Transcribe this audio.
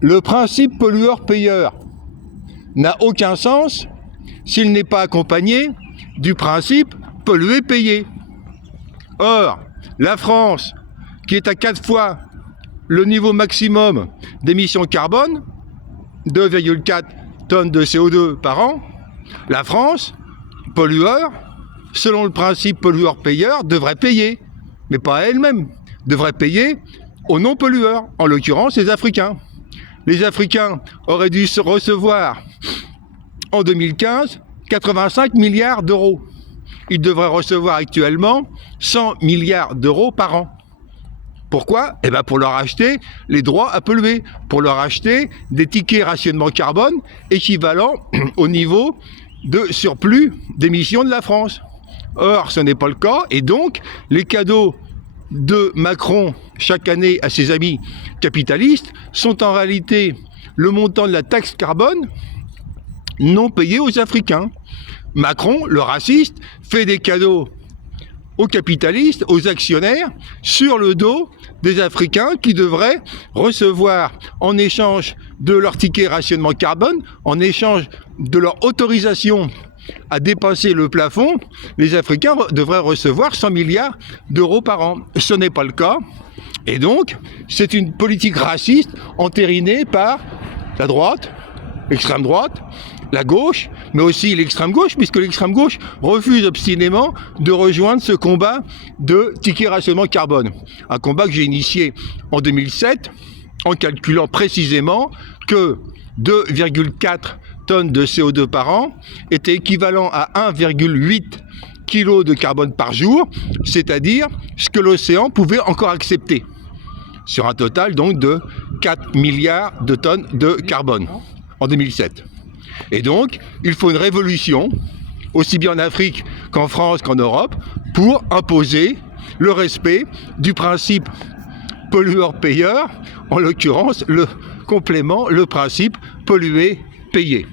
Le principe pollueur-payeur n'a aucun sens s'il n'est pas accompagné du principe polluer-payer. Or, la France, qui est à 4 fois le niveau maximum d'émissions carbone, 2,4 tonnes de CO2 par an, la France, pollueur, selon le principe pollueur-payeur, devrait payer, mais pas à elle-même, devrait payer aux non-pollueurs, en l'occurrence les Africains. Les Africains auraient dû recevoir en 2015 85 milliards d'euros. Ils devraient recevoir actuellement 100 milliards d'euros par an. Pourquoi ? Eh bien pour leur acheter les droits à polluer, pour leur acheter des tickets rationnement carbone équivalents au niveau de surplus d'émissions de la France. Or, ce n'est pas le cas, et donc les cadeaux de Macron chaque année à ses amis capitalistes sont en réalité le montant de la taxe carbone non payé aux Africains. Macron, le raciste, fait des cadeaux aux capitalistes, aux actionnaires, sur le dos des Africains qui devraient recevoir en échange de leur ticket rationnement carbone, en échange de leur autorisation à dépasser le plafond, les Africains devraient recevoir 100 milliards d'euros par an. Ce n'est pas le cas. Et donc, c'est une politique raciste entérinée par la droite, l'extrême droite, la gauche, mais aussi l'extrême gauche, puisque l'extrême gauche refuse obstinément de rejoindre ce combat de ticket rationnement carbone. Un combat que j'ai initié en 2007, en calculant précisément que 2,4 tonnes de CO2 par an était équivalent à 1,8 kg de carbone par jour, c'est-à-dire ce que l'océan pouvait encore accepter, sur un total donc de 4 milliards de tonnes de carbone en 2007. Et donc, il faut une révolution, aussi bien en Afrique qu'en France qu'en Europe, pour imposer le respect du principe pollueur-payeur, en l'occurrence le complément, le principe polluer-payer.